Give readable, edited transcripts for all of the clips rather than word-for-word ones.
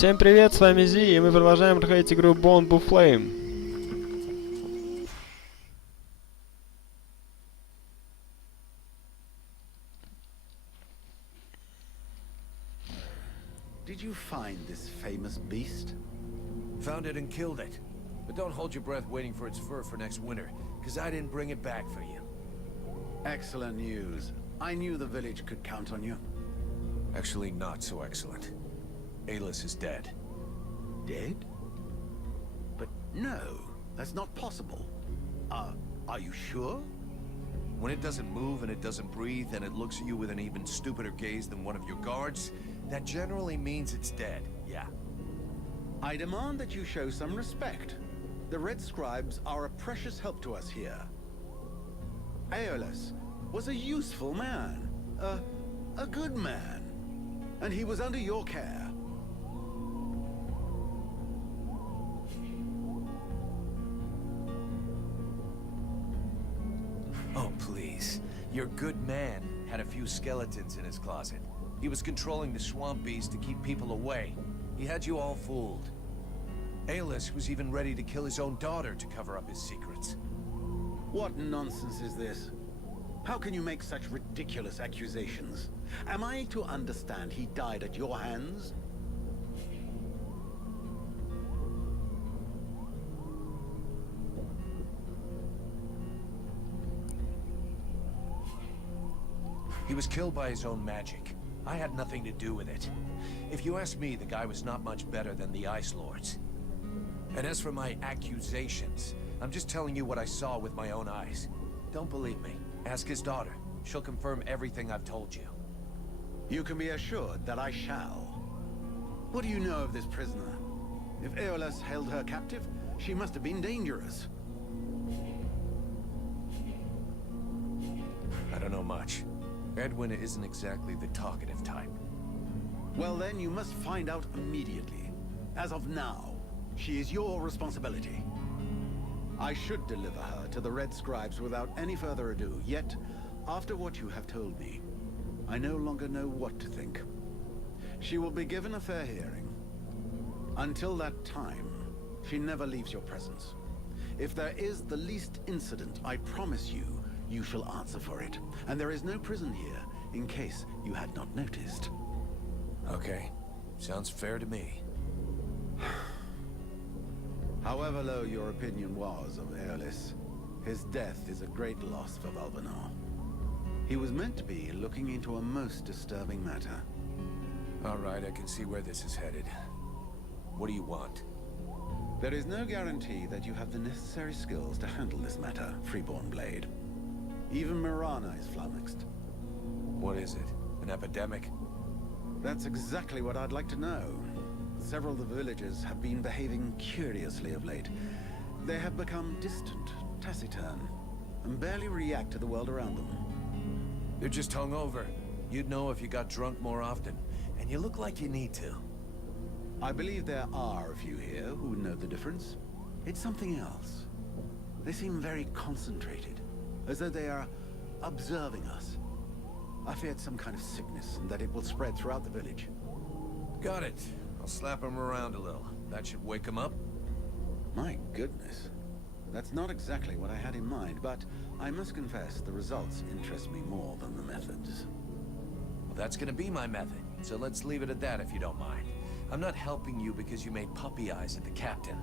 Всем привет, с вами Зи, и мы продолжаем проходить игру Bone Blue Flame. Did you find this famous beast? Found it and killed it. But don't hold your breath waiting for its fur for next winter, because I didn't bring it back for you. Excellent news. I knew the village could count on you. Actually, not so excellent. Alis is dead. Dead? But no, that's not possible. Are you sure? When it doesn't move and it doesn't breathe, and it looks at you with an even stupider gaze than one of your guards, that generally means it's dead, yeah. I demand that you show some respect. The Red Scribes are a precious help to us here. Aeolus was a useful man, a good man, and he was under your care. Oh, please. Your good man had a few skeletons in his closet. He was controlling the swamp beast to keep people away. He had you all fooled. Aeolus was even ready to kill his own daughter to cover up his secrets. What nonsense is this? How can you make such ridiculous accusations? Am I to understand he died at your hands? He was killed by his own magic. I had nothing to do with it. If you ask me, the guy was not much better than the Ice Lords. And as for my accusations, I'm just telling you what I saw with my own eyes. Don't believe me. Ask his daughter. She'll confirm everything I've told you. You can be assured that I shall. What do you know of this prisoner? If Aeolus held her captive, she must have been dangerous. I don't know much. Edwin isn't exactly the talkative type. Well then, you must find out immediately. As of now, she is your responsibility. I should deliver her to the Red Scribes without any further ado, yet, after what you have told me, I no longer know what to think. She will be given a fair hearing. Until that time, she never leaves your presence. If there is the least incident, I promise you, you shall answer for it. And there is no prison here, in case you had not noticed. Okay. Sounds fair to me. However low your opinion was of Aeolus, his death is a great loss for Valvanor. He was meant to be looking into a most disturbing matter. All right, I can see where this is headed. What do you want? There is no guarantee that you have the necessary skills to handle this matter, Freeborn Blade. Even Mirana is flummoxed. What is it? An epidemic? That's exactly what I'd like to know. Several of the villagers have been behaving curiously of late. They have become distant, taciturn, and barely react to the world around them. They're just hungover. You'd know if you got drunk more often. And you look like you need to. I believe there are a few here who know the difference. It's something else. They seem very concentrated, as though they are observing us. I feared some kind of sickness and that it will spread throughout the village. Got it. I'll slap him around a little. That should wake him up. My goodness. That's not exactly what I had in mind, but I must confess the results interest me more than the methods. Well, that's gonna be my method, so let's leave it at that if you don't mind. I'm not helping you because you made puppy eyes at the captain.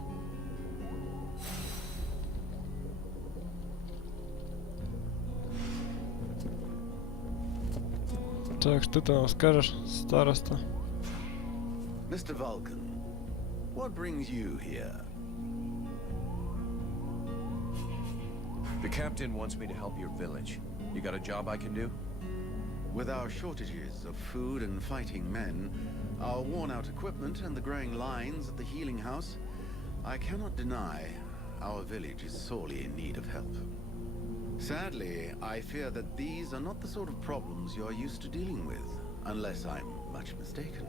Так, что ты нам скажешь, староста? Mr. Vulcan, what brings you here? The captain wants me to help your village. You got a job I can do? With our shortages of food and fighting men, our worn-out equipment and the growing lines at the healing house, I cannot deny our village is sorely in need of help. Sadly, I fear that these are not the sort of problems you are used to dealing with, unless I'm much mistaken.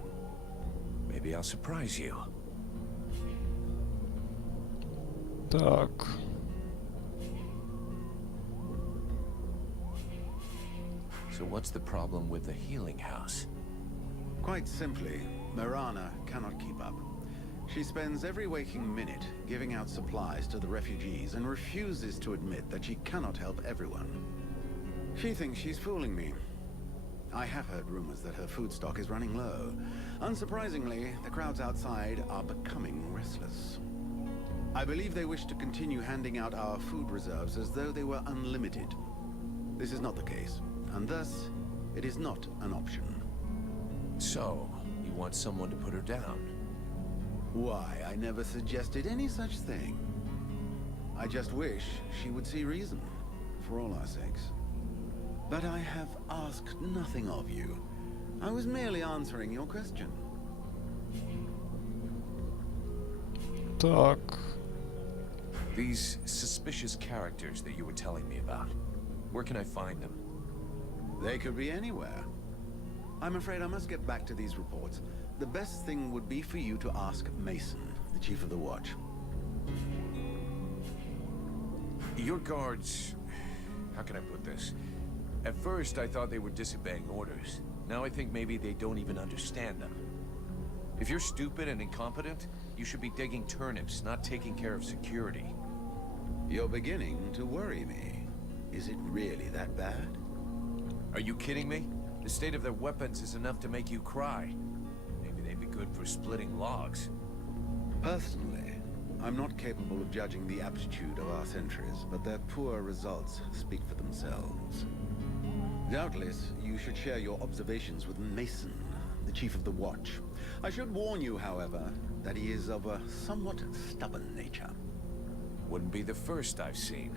Maybe I'll surprise you. Так. So what's the problem with the healing house? Quite simply, Mirana cannot keep up. She spends every waking minute giving out supplies to the refugees and refuses to admit that she cannot help everyone. She thinks she's fooling me. I have heard rumors that her food stock is running low. Unsurprisingly, the crowds outside are becoming restless. I believe they wish to continue handing out our food reserves as though they were unlimited. This is not the case, and thus, it is not an option. So, you want someone to put her down? Why, I never suggested any such thing. I just wish she would see reason, for all our sakes. But I have asked nothing of you. I was merely answering your question. Так. These suspicious characters that you were telling me about, where can I find them? They could be anywhere. I'm afraid I must get back to these reports. The best thing would be for you to ask Mason, the chief of the watch. Your guards... how can I put this? At first, I thought they were disobeying orders. Now I think maybe they don't even understand them. If you're stupid and incompetent, you should be digging turnips, not taking care of security. You're beginning to worry me. Is it really that bad? Are you kidding me? The state of their weapons is enough to make you cry. Maybe they'd be good for splitting logs. Personally, I'm not capable of judging the aptitude of our sentries, but their poor results speak for themselves. Doubtless, you should share your observations with Mason, the chief of the watch. I should warn you, however, that he is of a somewhat stubborn nature. Wouldn't be the first I've seen.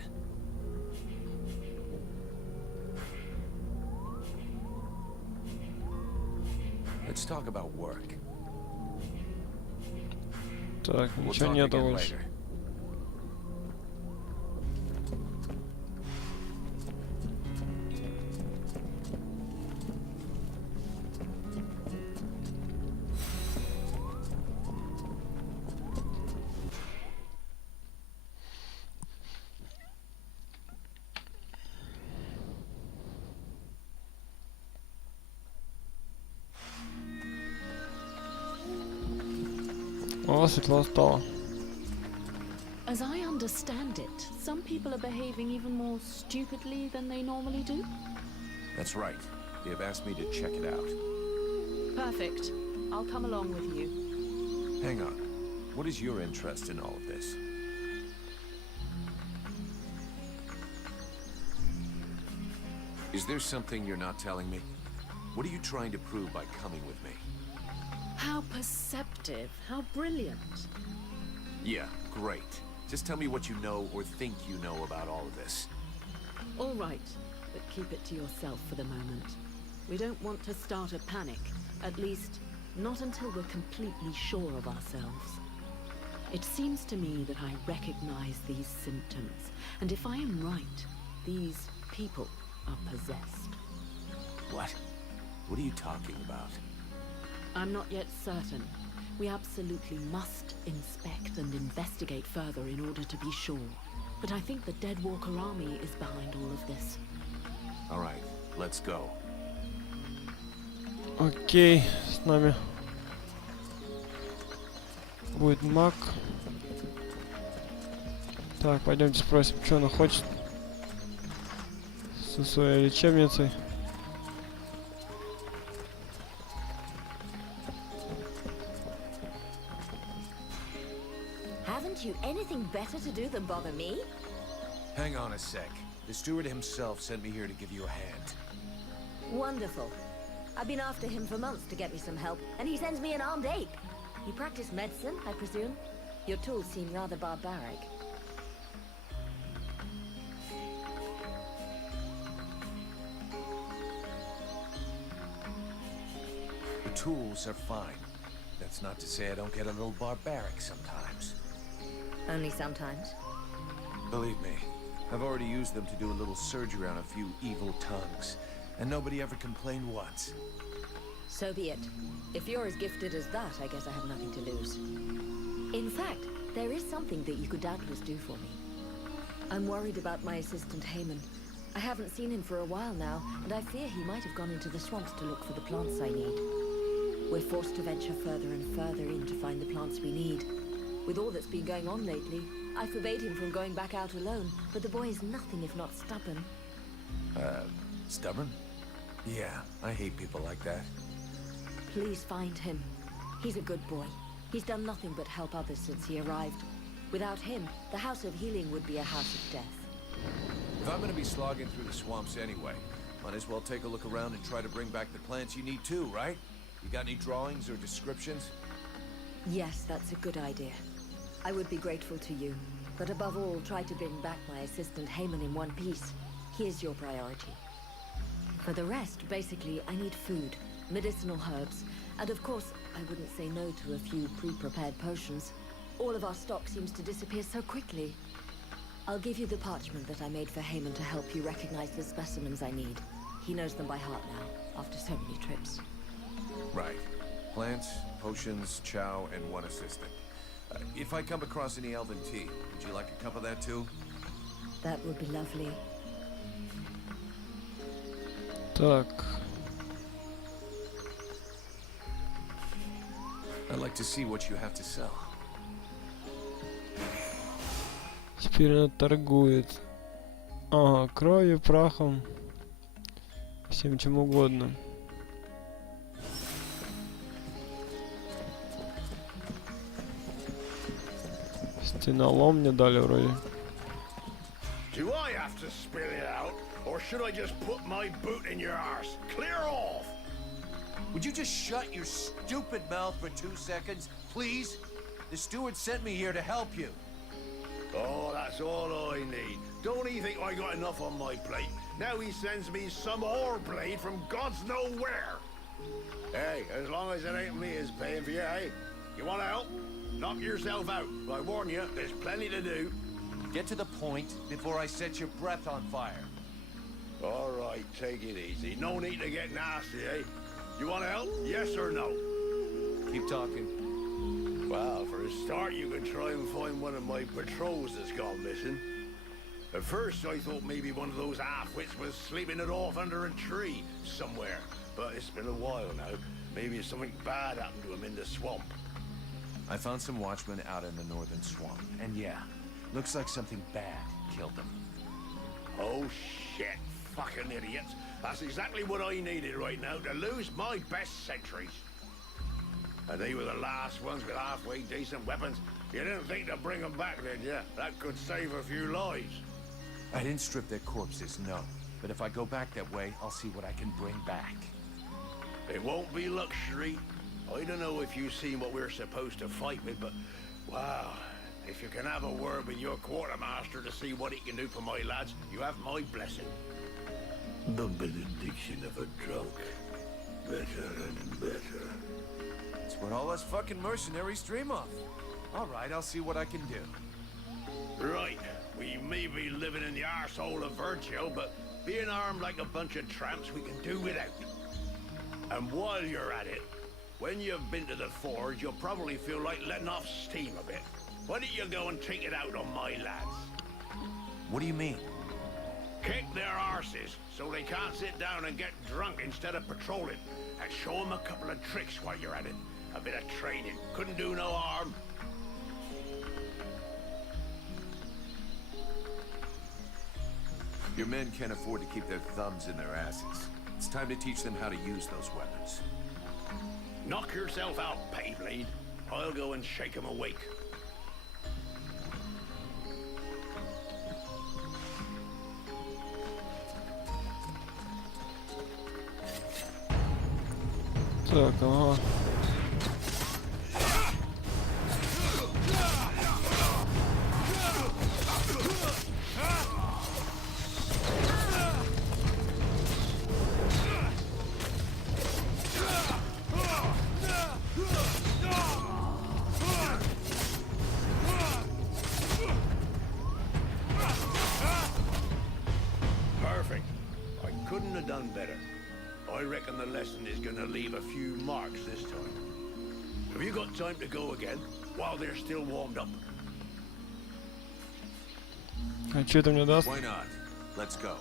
Let's talk about work. Так, We'll ничего talk нету again больше. later. О, светло стало. As I understand it, some people are behaving even more stupidly than they normally do. That's right. They have asked me to check it out. Perfect. I'll come along with you. Hang on. What is your interest in all of this? Is there something you're not telling me? What are you trying to prove by coming with me? How perceptive, how brilliant. Yeah, great. Just tell me what you know or think you know about all of this. All right, but keep it to yourself for the moment. We don't want to start a panic, at least not until we're completely sure of ourselves. It seems to me that I recognize these symptoms, and if I am right, these people are possessed. What? What are you talking about? I'm not yet certain. We absolutely must inspect and investigate further in order to be sure. But I think the Deadwalker army is behind all of this. All right, let's go. Окей, с нами будет маг. Так, пойдемте спросим, что она хочет со своей лечебницей. Haven't you anything better to do than bother me? Hang on a sec. The steward himself sent me here to give you a hand. Wonderful. I've been after him for months to get me some help, and he sends me an armed ape. You practice medicine, I presume? Your tools seem rather barbaric. The tools are fine. That's not to say I don't get a little barbaric sometimes. Only sometimes. Believe me, I've already used them to do a little surgery on a few evil tongues, and nobody ever complained once. So be it. If you're as gifted as that, I guess I have nothing to lose. In fact, there is something that you could doubtless do for me. I'm worried about my assistant Haman. I haven't seen him for a while now, and I fear he might have gone into the swamps to look for the plants I need. We're forced to venture further and further in to find the plants we need. With all that's been going on lately, I forbade him from going back out alone, but the boy is nothing if not stubborn. Stubborn? Yeah, I hate people like that. Please find him. He's a good boy. He's done nothing but help others since he arrived. Without him, the House of Healing would be a house of death. If I'm gonna be slogging through the swamps anyway, might as well take a look around and try to bring back the plants you need too, right? You got any drawings or descriptions? Yes, that's a good idea. I would be grateful to you, but above all, try to bring back my assistant Haman in one piece. He is your priority. For the rest, basically, I need food, medicinal herbs, and of course, I wouldn't say no to a few pre-prepared potions. All of our stock seems to disappear so quickly. I'll give you the parchment that I made for Haman to help you recognize the specimens I need. He knows them by heart now, after so many trips. Right. Plants, potions, chow, and one assistant. If I come across any elven tea, would you like a cup of that too? That would be lovely. Так. I'd like to see what you have to sell. Теперь она торгует. Ага, кровью, прахом. Всем чем угодно. Стеналом мне дали вроде. Do I have to spill it out, or should I just put my boot in your arse? Clear off! Would you just shut your stupid mouth for 2 seconds, please? The steward sent me here to help you. Oh, that's all I need. Don't he think I got enough on my plate? Now he sends me some more blade from God's nowhere. Hey, as long as it ain't me is paying for you, hey? You want to help? Knock yourself out. I warn you, there's plenty to do. Get to the point before I set your breath on fire. All right, take it easy. No need to get nasty, eh? You want to help? Yes or no? Keep talking. Well, for a start, you can try and find one of my patrols that's gone missing. At first, I thought maybe one of those half-wits was sleeping it off under a tree somewhere. But it's been a while now. Maybe something bad happened to him in the swamp. I found some watchmen out in the northern swamp, and yeah, looks like something bad killed them. Oh, shit. Fucking idiots. That's exactly what I needed right now, to lose my best sentries. And they were the last ones with halfway decent weapons. You didn't think to bring them back, did you? That could save a few lives. I didn't strip their corpses, no. But if I go back that way, I'll see what I can bring back. It won't be luxury. I don't know if you've seen what we're supposed to fight with, but... wow. If you can have a word with your quartermaster to see what he can do for my lads, you have my blessing. The benediction of a drunk. Better and better. It's what all us fucking mercenaries dream of. All right, I'll see what I can do. Right. We may be living in the arsehole of Virgil, but being armed like a bunch of tramps, we can do without. And while you're at it, when you've been to the forge, you'll probably feel like letting off steam a bit. Why don't you go and take it out on my lads? What do you mean? Kick their arses so they can't sit down and get drunk instead of patrolling. And show them a couple of tricks while you're at it. A bit of training. Couldn't do no harm. Your men can't afford to keep their thumbs in their asses. It's time to teach them how to use those weapons. Knock yourself out, Paybleed. I'll go and shake them awake. Так, ага. Perfect. I couldn't have done better. I reckon the lesson is gonna leave a few marks this time. Have you got time to go again, while they're still warmed up? А что это мне даст? Why not? Let's go.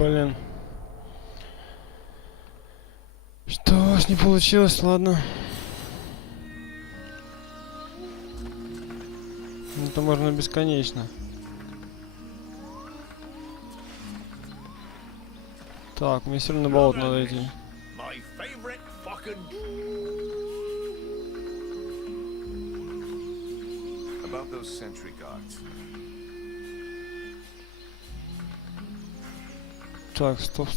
Блин. Что ж, не получилось, ладно. Это можно бесконечно. Так, мне все равно на болото надо идти. My favorite fucking... About those sentry guards. Так, стоп.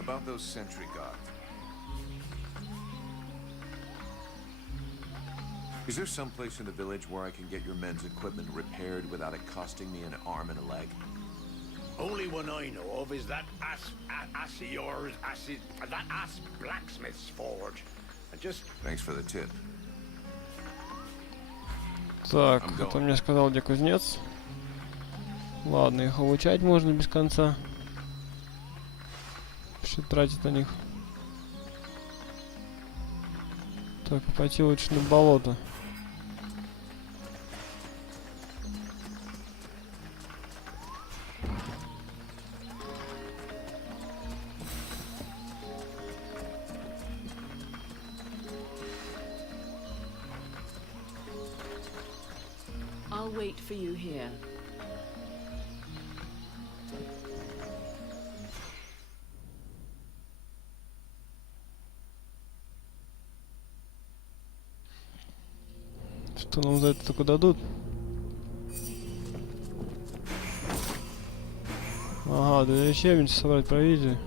About those sentry guards. Is there some place in the village where I can get your men's equipment repaired without it costing me an arm and a leg? Only one I know of is that ass blacksmith's forge. And just... Thanks for the tip. Так, это мне сказал, где кузнец. Ладно, их обучать можно без конца. Что тратить на них. Так, пойти лучше на болото. I'll wait for you here. Что нам за это только дадут? Ага, для лечебницы собрать провизию.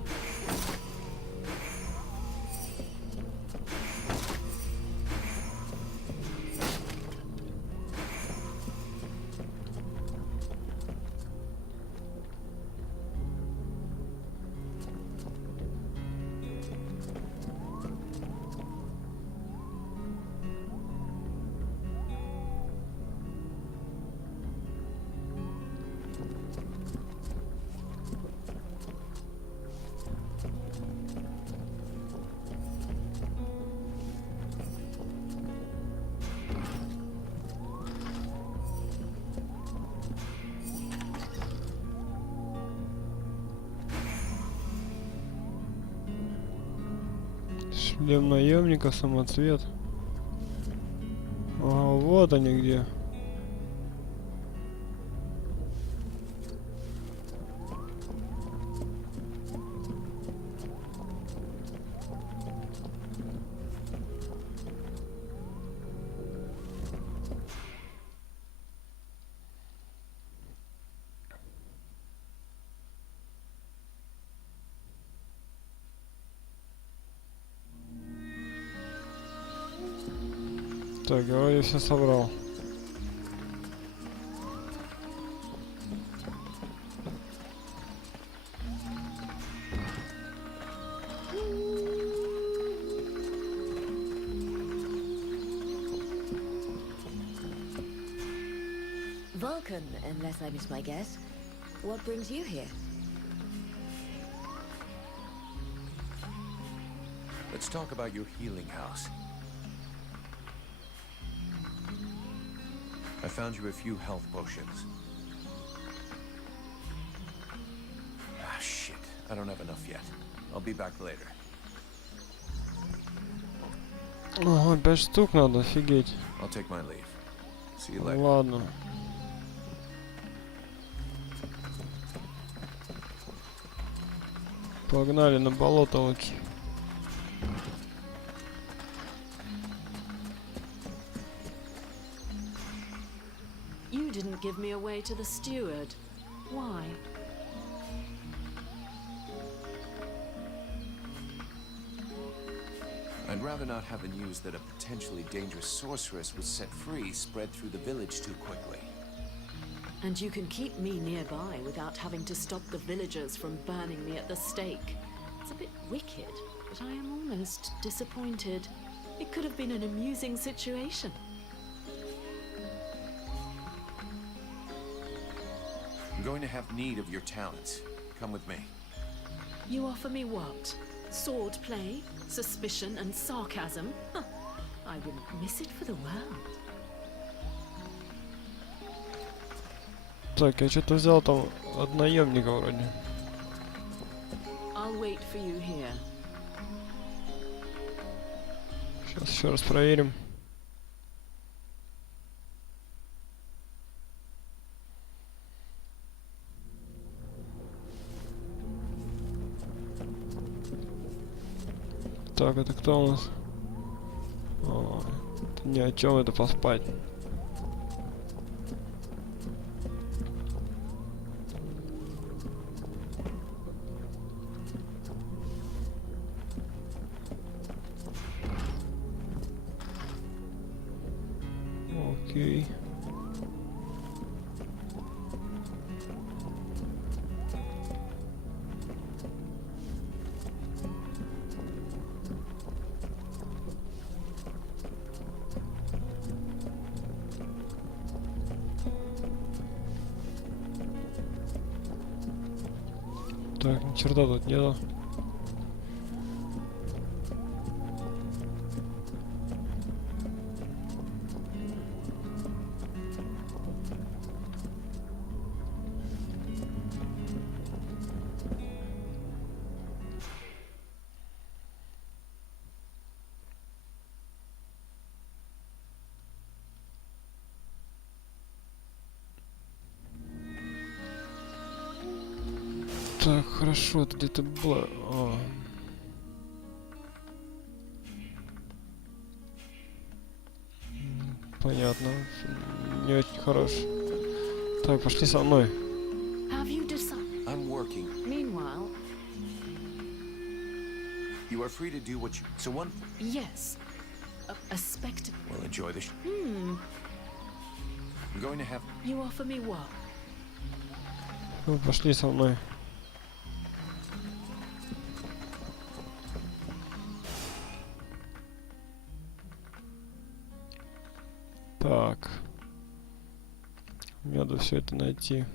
Шлем наемника, самоцвет. Ага, вот они где. Так, я вроде все собрал. Vulcan, unless I miss my guess. What brings you here? Let's talk about your healing house. I found you a few health potions. Ah, shit. I don't have enough yet. I'll be back later. Ого, 5 штук надо, офигеть. I'll take my leave. See you later. Ладно. Погнали на болото лучше. You didn't give me away to the steward. Why? I'd rather not have the news that a potentially dangerous sorceress was set free spread through the village too quickly. And you can keep me nearby without having to stop the villagers from burning me at the stake. It's a bit wicked, but I am almost disappointed. It could have been an amusing situation. I'm going to have need of your talents. Come with me. You offer me what? Sword play, suspicion, and sarcasm? Huh. I wouldn't miss it for the world. Так, я что-то взял там от наемника вроде. I'll wait for you here. Сейчас еще раз проверим. Так, это кто у нас? О, это ни о чем, это поспать. Окей. Так, ни черта тут нету. Так, хорошо, это где-то было. Понятно. Не очень хорош. Так, пошли со мной. Have you decided? I'm working. Meanwhile, You are free to do what you... So one... yes, a spectacle. Well, enjoy the... Hmm. I'm going to have... You offer me what? Ну, пошли со мной. Так. Мне надо все это найти.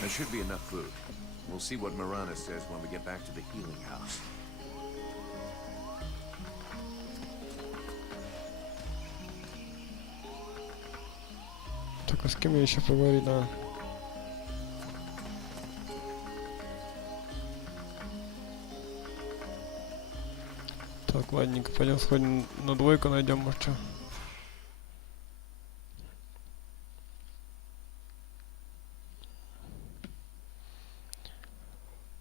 There should be enough food. We'll see what Marana says when we get back to the healing house. Так, а с кем я еще поговорить надо? Так, ладненько, пойдем сходим на двойку, найдем, может, что.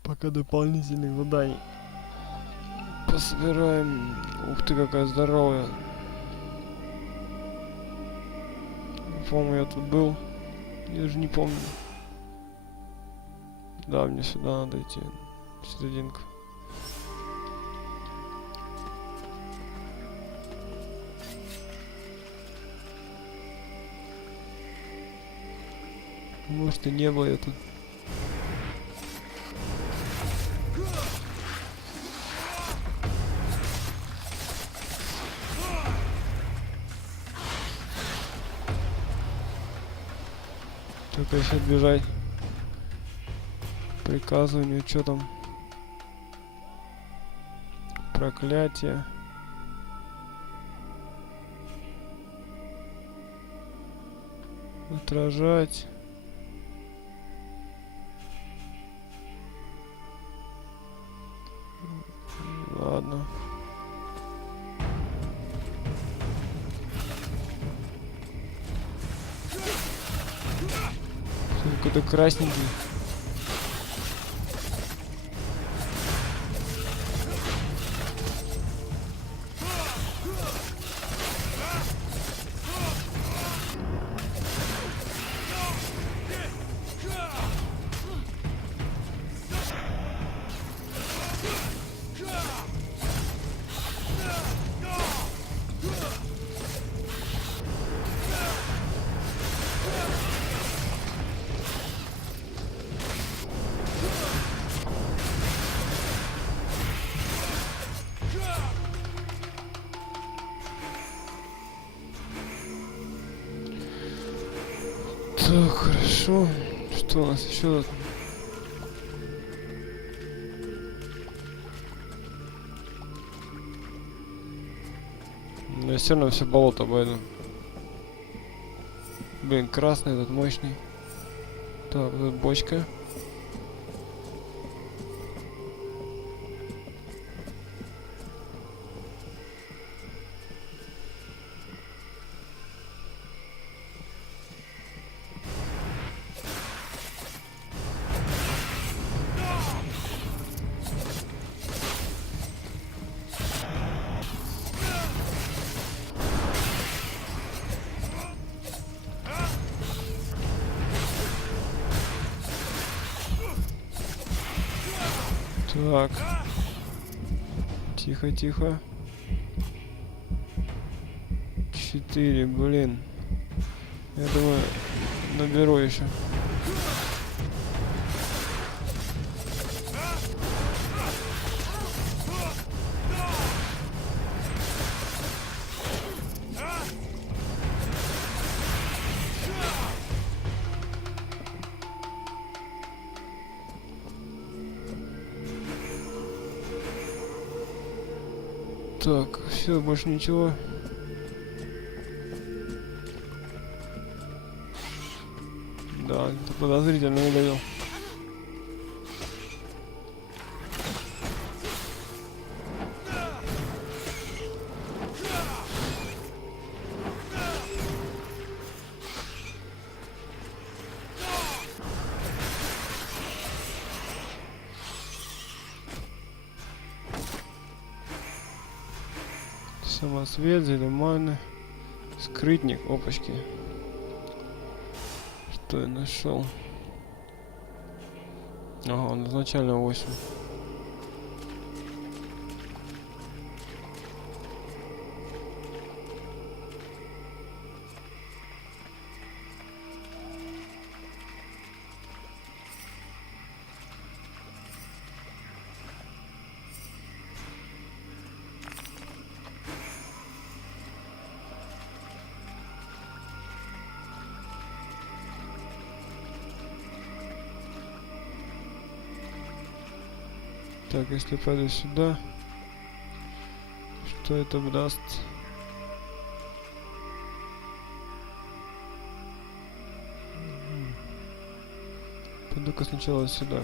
Пока дополнительных заданий пособираем. Ух ты, какая здоровая. По-моему, я тут был. Я же не помню. Да, мне сюда надо идти. В серединку. Может, и не было я тут. Только еще бежать. Приказывание, что там? Проклятие. Отражать. Ладно. Какой-то красненький. Так, хорошо. Что у нас еще? Я все равно все болото обойду. Блин, красный этот мощный. Так, тут бочка. Так. Тихо, тихо. 4, блин. Я думаю, наберу еще. Так, все, больше ничего. Да, это подозрительно выглядел. Самосвет, зелеманы, скрытник, опачки. Что я нашел? Ага, он изначально 8. Так, если пойду сюда, что это даст? Пойду-ка сначала сюда.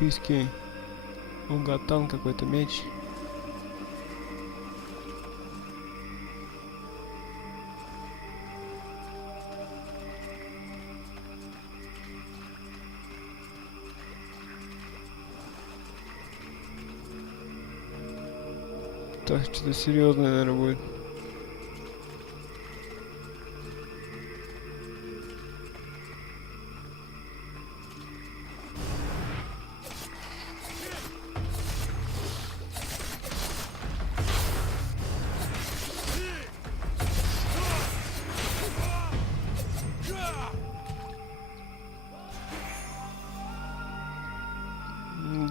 Эльфийский угатан, какой-то меч. Так, что-то серьезное, наверное, будет.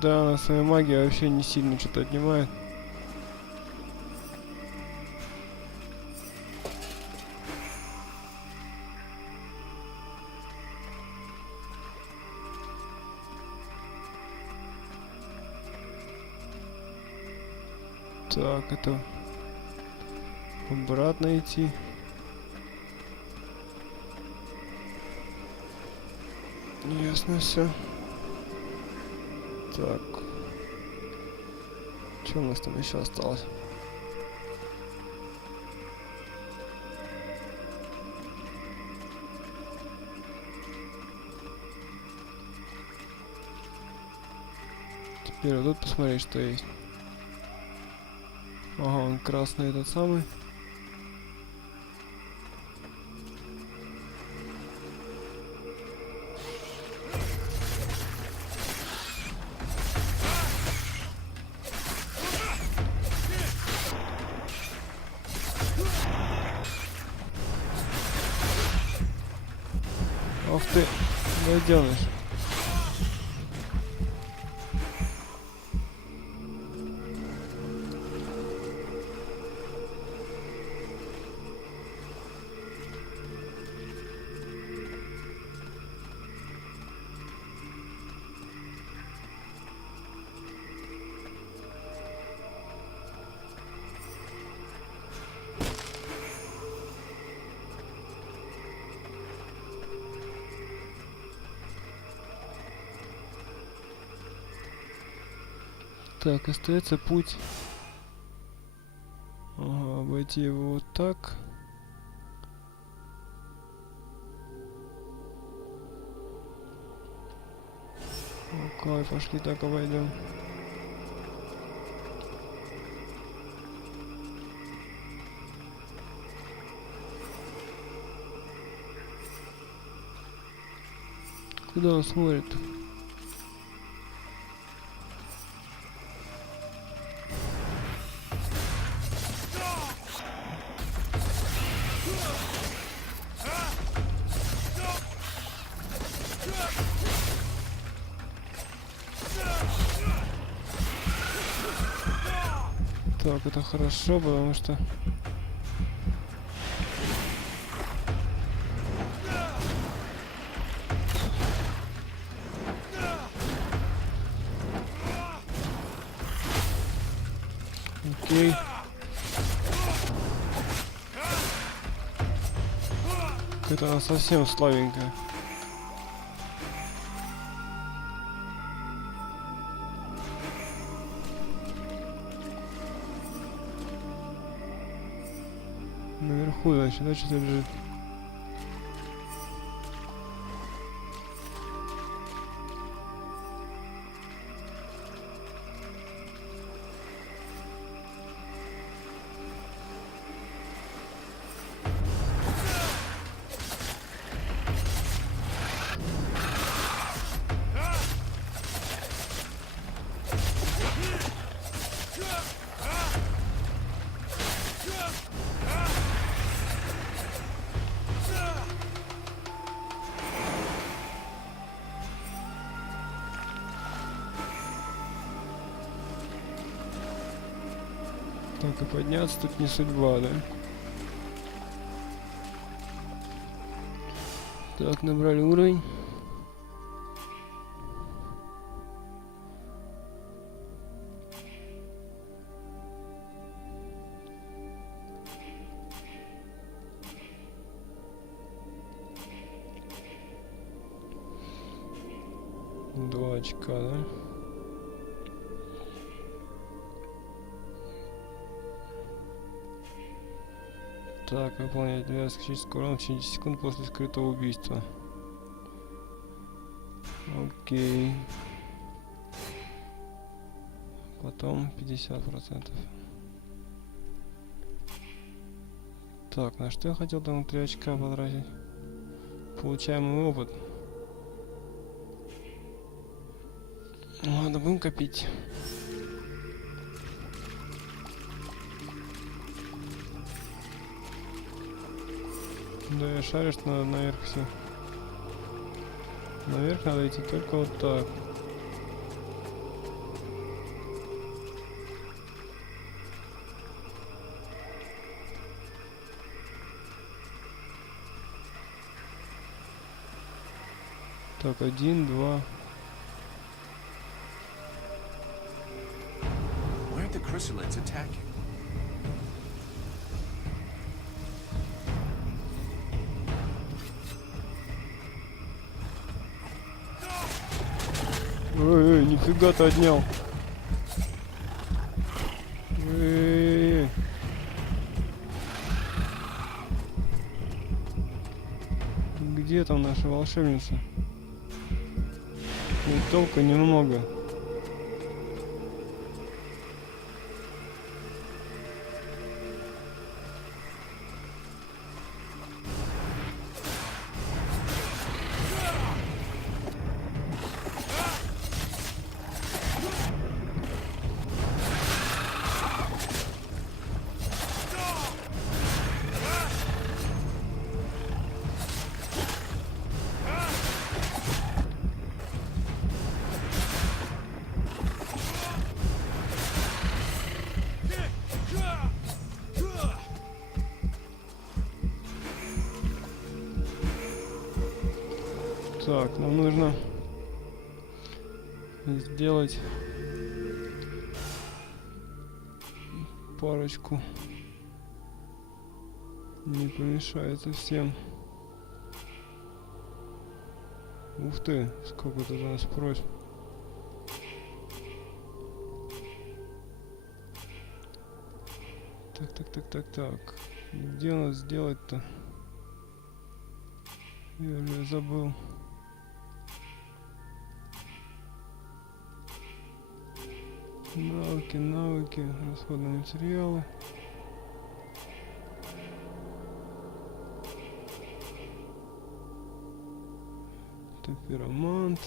Да, она своя магия вообще не сильно что-то отнимает. Так, это обратно идти. Ясно все. Так. Что у нас там еще осталось? Теперь вот тут посмотреть, что есть. Ага, он красный этот самый. ты, гаденыш. Так, остается путь. Ага, обойти его вот так. Окей, пошли так обойдем. Куда он смотрит? Так, это хорошо, потому что... Окей. Какая-то она совсем слабенькая. Наверху, значит, лежит. Так, и подняться тут не судьба, да? Так, набрали уровень. Два очка, да? Так, выполнять движение критического урона в течение 10 секунд после скрытого убийства. Окей. Потом 50%. Так, на что я хотел там 3 очка потратить? Получаемый опыт. Ладно, будем копить. Да, я шарю, что надо наверх все. Наверх надо идти только вот так. Так, 1, 2. Where are the chrysalids attacking? Эй, нифига ты отнял. Эй. Где там наша волшебница? И толка немного. Так, нам нужно сделать парочку. Не помешает совсем. Ух ты, сколько тут у нас просьб. Так. Где у нас сделать-то? Я уже забыл. Навыки, расходные материалы. Пиромант.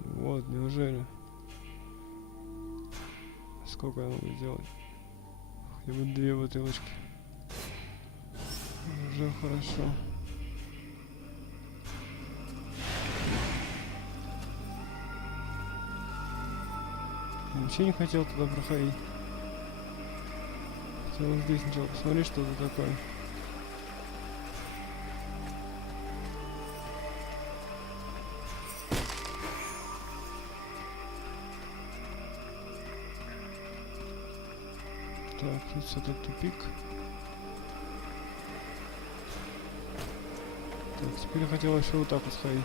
Вот, неужели? Сколько я могу сделать? Хотя бы 2 бутылочки. Уже хорошо. Вообще не хотел туда проходить. Хотел здесь сначала посмотреть, что это такое. Так, тут это тупик. Так, теперь я хотел еще вот так вот сходить.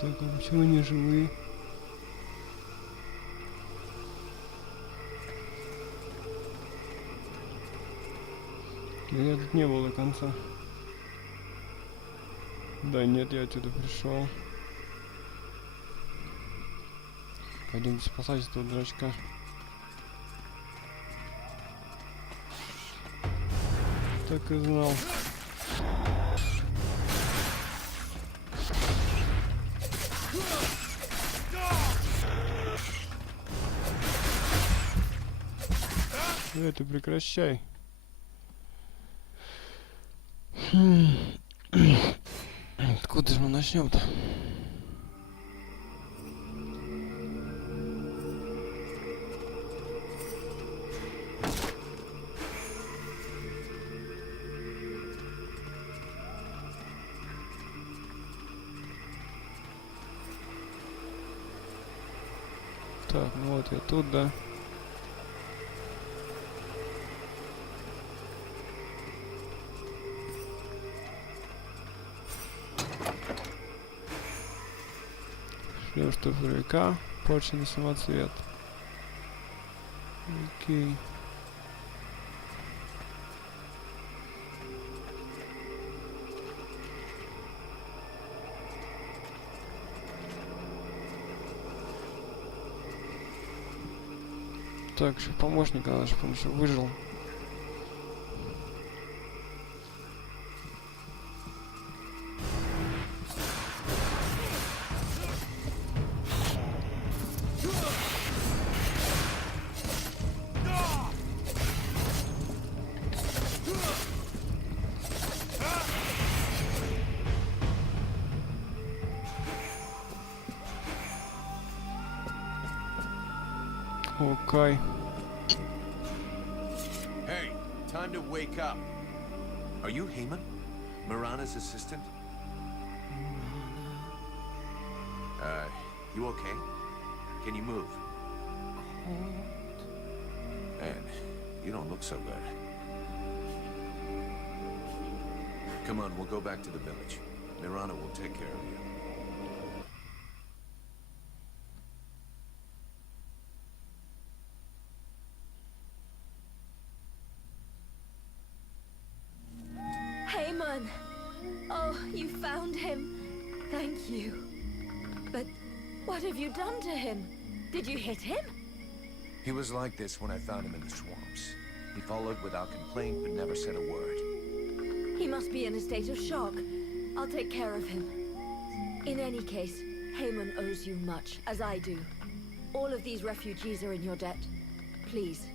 Так, а почему они живые? Я тут не был до конца. Да нет, я отсюда пришел. Пойдемте спасать этого дурачка. Так и знал. Ты прекращай. Откуда же мы начнем-то? Так, ну вот я тут, да. Шлем штурмовика, порченный самоцвет. Окей. Так, еще помощника наш, потому что выжил. Окей. Hey, time to wake up. Are you Heyman? Mirana's assistant? You okay? Can you move? Man, you don't look so good. Come on, we'll go back to the village. Mirana will take care of you. Oh, you found him. Thank you. But What have you done to him? Did you hit him? He was like this when I found him in the swamps. He followed without complaint, but never said a word. He must be in a state of shock. I'll take care of him. In any case, Haman owes you much, as I do. All of these refugees are in your debt. Please,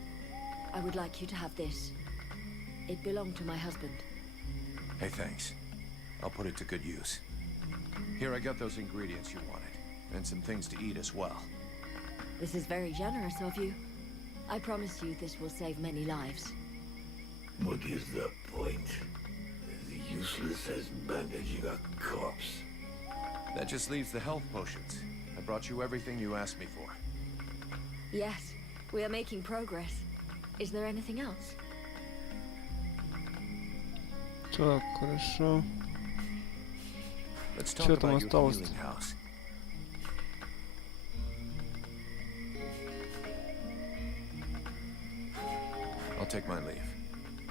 I would like you to have this. It belonged to my husband. Hey, thanks. I'll put it to good use. Here, I got those ingredients you wanted, and some things to eat as well. This is very generous of you. I promise you this will save many lives. What is the point? As useless as bandaging a corpse. That just leaves the health potions. I brought you everything you asked me for. Yes, we are making progress. Is there anything else? Так, хорошо. Let's talk Чё там about your осталось-то? healing house. I'll take my leave.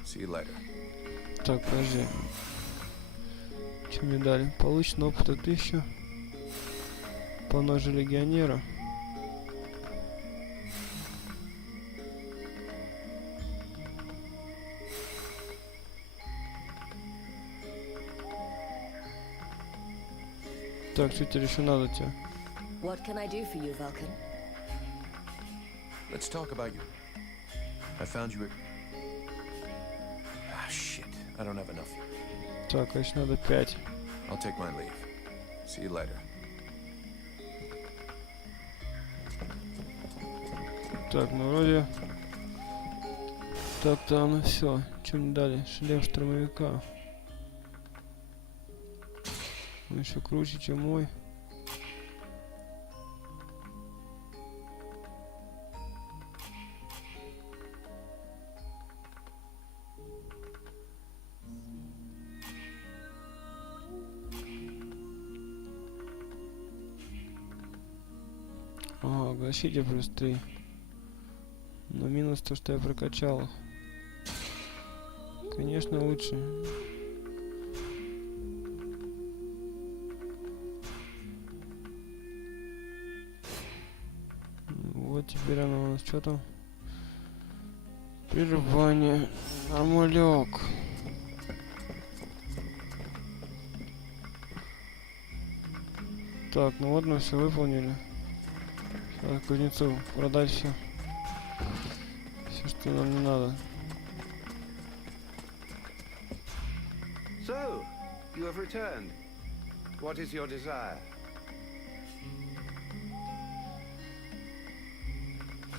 See you later. Так, подожди. Что мне дали? Получен опыт 1000. По ножу легионера. Так, что теперь еще надо тебе? What can I do for you, Vulcan? Let's talk about you. I found you at... Ah, shit. I don't have enough. Так, значит надо 5. I'll take my leave. See you later. Так, ну вроде... Так-то оно все. Что мне дали? Шлем штурмовика. Он еще круче, чем мой. Ага, к защите плюс 3. Но минус то, что я прокачал их. Конечно, лучше. Вот теперь оно у нас что там? Прерывание. Амулек. Так, ну вот мы все выполнили. Сейчас кузнецу продать все. Все, что нам не надо. So, you have returned. What is your desire?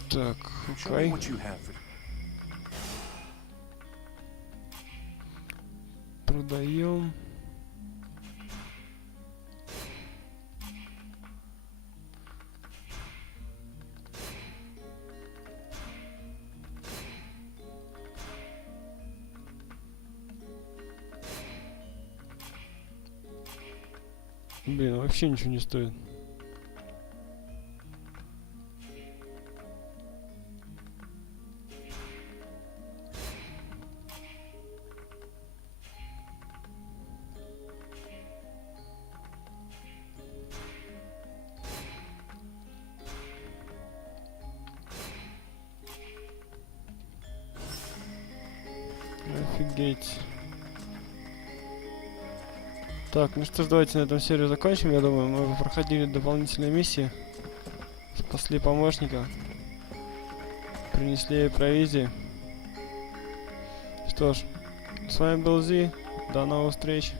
Так, Show me окей. what you have for... Продаем. Блин, вообще ничего не стоит. Офигеть. Так, ну что ж, давайте на этом серию закончим. Я думаю, мы проходили дополнительные миссии. Спасли помощника. Принесли провизии. Что ж, с вами был Зи. До новых встреч.